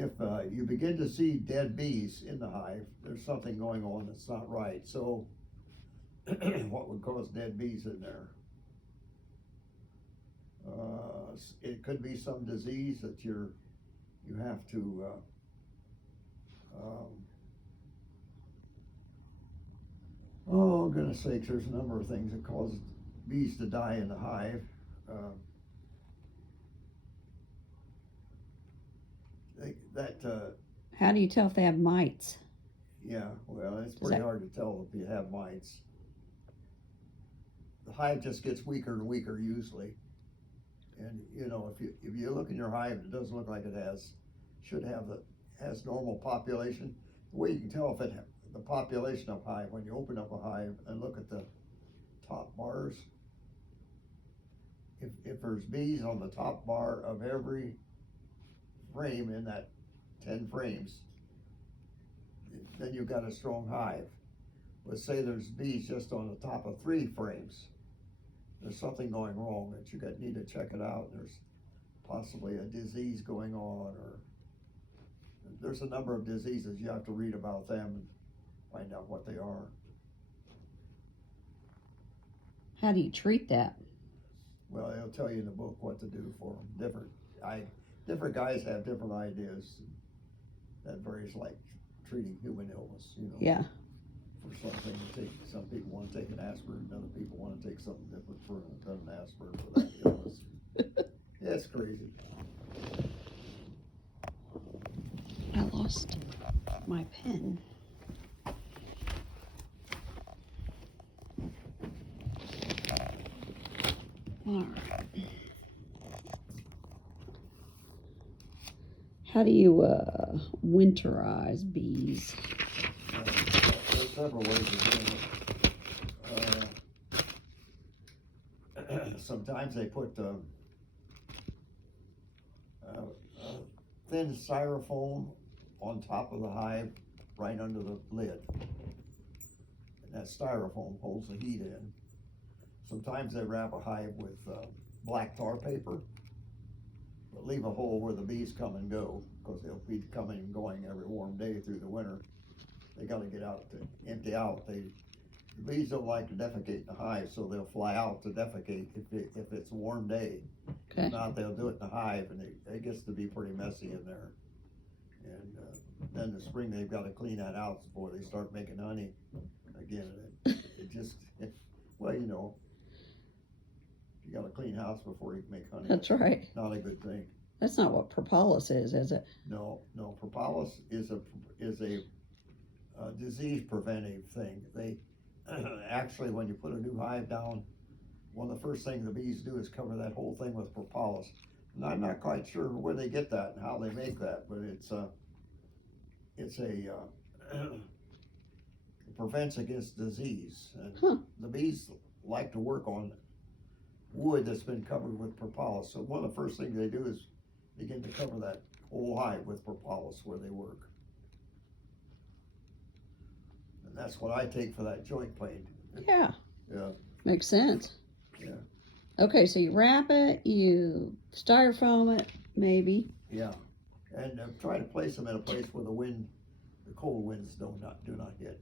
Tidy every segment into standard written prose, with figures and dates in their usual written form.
if you begin to see dead bees in the hive, there's something going on that's not right. So, what would cause dead bees in there? It could be some disease that you have to. Oh goodness sakes! There's a number of things that cause bees to die in the hive. Uh, How do you tell if they have mites? Yeah, well, it's pretty hard to tell if you have mites. The hive just gets weaker and weaker usually, and if you look in your hive, it doesn't look like it has normal population. The way you can tell if the population of hive, when you open up a hive and look at the top bars, if there's bees on the top bar of every frame in that 10 frames, then you've got a strong hive. But say there's bees just on the top of 3 frames, there's something going wrong that you need to check it out. There's possibly a disease going on, or there's a number of diseases. You have to read about them and find out what they are. How do you treat that? Well, they'll tell you in the book what to do for them. Different guys have different ideas. That varies, like treating human illness, Yeah. For something to take, some people want to take an aspirin, other people want to take something different than an aspirin for that illness. Yeah, it's crazy. I lost my pen. All right. How do you winterize bees? There's several ways of doing it. Sometimes they put thin styrofoam on top of the hive, right under the lid. And that styrofoam holds the heat in. Sometimes they wrap a hive with black tar paper, but leave a hole where the bees come and go, because they'll be coming and going every warm day through the winter. They got to get out to empty out. The bees don't like to defecate in the hive, so they'll fly out to defecate if it's a warm day. Okay. If not, they'll do it in the hive, and it gets to be pretty messy in there. And then in the spring, they've got to clean that out before they start making honey again. Well, you got a clean house before you can make honey. That's right. Not a good thing. That's not what propolis is it? No. Propolis is a disease preventive thing. They actually, when you put a new hive down, one of the first things the bees do is cover that whole thing with propolis. And I'm not quite sure where they get that and how they make that, but it prevents against disease. And the bees like to work on wood that's been covered with propolis. So one of the first things they do is begin to cover that whole hive with propolis where they work. And that's what I take for that joint pain. Yeah. Yeah. Makes sense. Yeah. Okay, so you wrap it, you styrofoam it, maybe. Yeah. And try to place them in a place where the cold winds do not hit.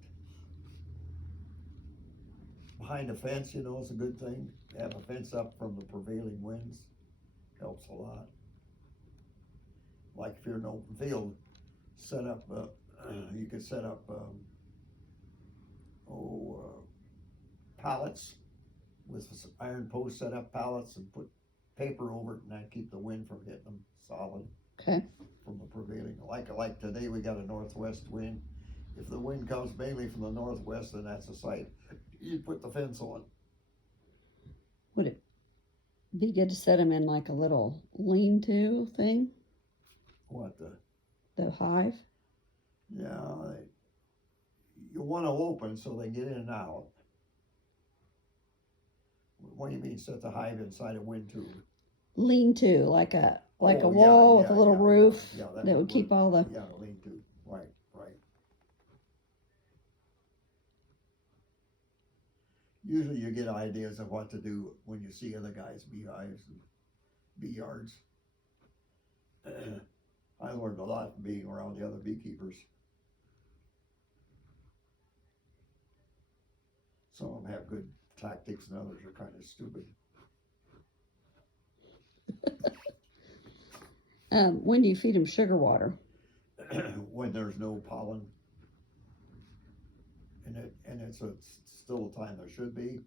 Behind a fence, is a good thing. Have a fence up from the prevailing winds. Helps a lot. Like if you're in an open field, set up, you could set up, pallets with iron posts, set up pallets and put paper over it, and that keep the wind from hitting them solid. Okay. From the prevailing, like today we got a northwest wind. If the wind comes mainly from the northwest, then that's a sight. You put the fence on. Would it be good to set them in like a little lean-to thing? What, the hive? Yeah, you want to open so they get in and out. What do you mean, set the hive inside a wind tube? Lean-to, like a wall with a little roof that would keep all the... Yeah, lean-to, right. Usually you get ideas of what to do when you see other guys' beehives and bee yards. I learned a lot from being around the other beekeepers. Some of them have good tactics and others are kind of stupid. When do you feed them sugar water? When there's no pollen. And it's still a time there should be,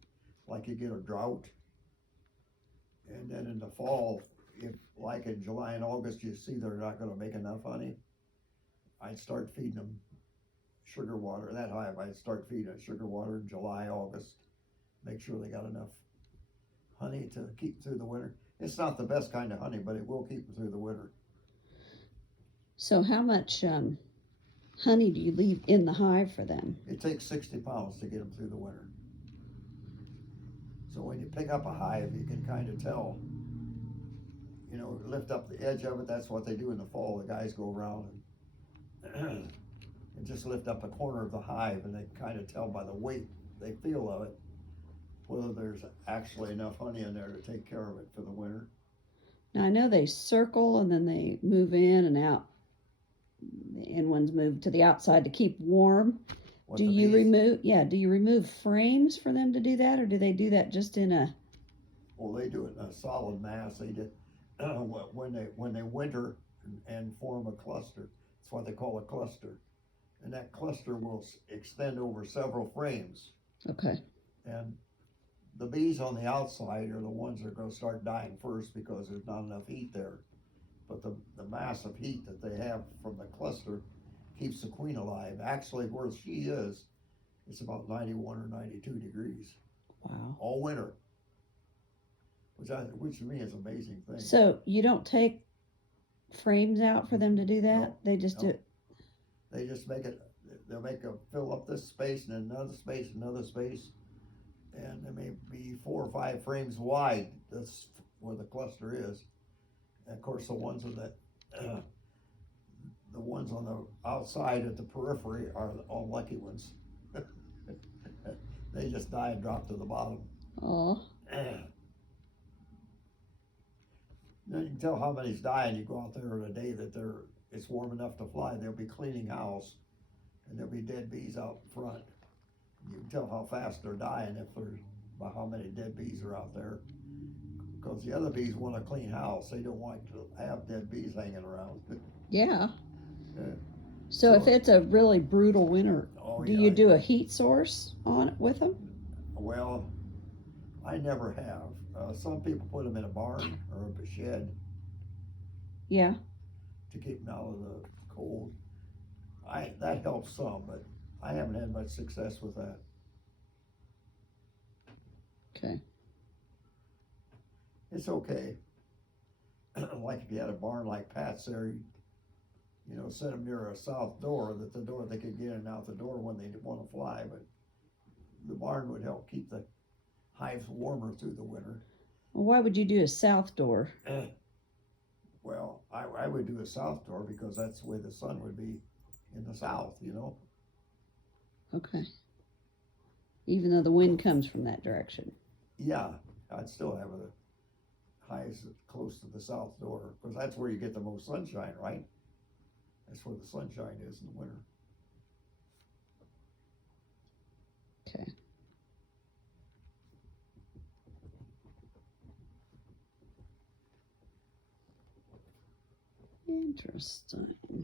like you get a drought. And then in the fall, if like in July and August, you see they're not gonna make enough honey, I'd start feeding them sugar water, that hive, I'd start feeding it sugar water in July, August. Make sure they got enough honey to keep through the winter. It's not the best kind of honey, but it will keep them through the winter. So how much honey do you leave in the hive for them? It takes 60 pounds to get them through the winter. So when you pick up a hive, you can kind of tell, you know, lift up the edge of it. That's what they do in the fall. The guys go around and, and just lift up a corner of the hive, and they kind of tell by the weight they feel of it whether there's actually enough honey in there to take care of it for the winter. Now I know they circle and then they move in and out. The in ones move to the outside to keep warm. Do you remove frames for them to do that, or do they do that just in a? Well, they do it in a solid mass. They did when they winter and form a cluster. That's what they call a cluster, and that cluster will extend over several frames. Okay. And the bees on the outside are the ones that are going to start dying first because there's not enough heat there. But the mass of heat that they have from the cluster keeps the queen alive. Actually, where she is, it's about 91 or 92 degrees. Wow. All winter. Which to me is an amazing thing. So you don't take frames out for them to do that? No, They just do it. They just make it, they'll fill up this space and then another space. And there may be 4 or 5 frames wide. That's where the cluster is. And of course, the ones on the outside at the periphery are the all lucky ones. They just die and drop to the bottom. Oh. Then you can tell how many's dying. You go out there on a day that it's warm enough to fly. They'll be cleaning house, and there'll be dead bees out in front. You can tell how fast they're dying by how many dead bees are out there. Because the other bees want a clean house. They don't want to have dead bees hanging around. Yeah. Yeah. So if it's a really brutal winter, do yeah, you do a heat source on it with them? Well, I never have. Some people put them in a barn or a shed. Yeah. To keep them out of the cold. That helps some, but I haven't had much success with that. Okay. It's okay. Like if you had a barn like Pat's there, you know, set them near a south door, that the door they could get in and out the door when they want to fly, but the barn would help keep the hives warmer through the winter. Well, why would you do a south door? Well, I would do a south door because that's the way the sun would be in the south, you know. Okay. Even though the wind comes from that direction. Yeah, I'd still have the hives close to the south door because that's where you get the most sunshine, right? That's where the sunshine is in the winter. Okay. Interesting.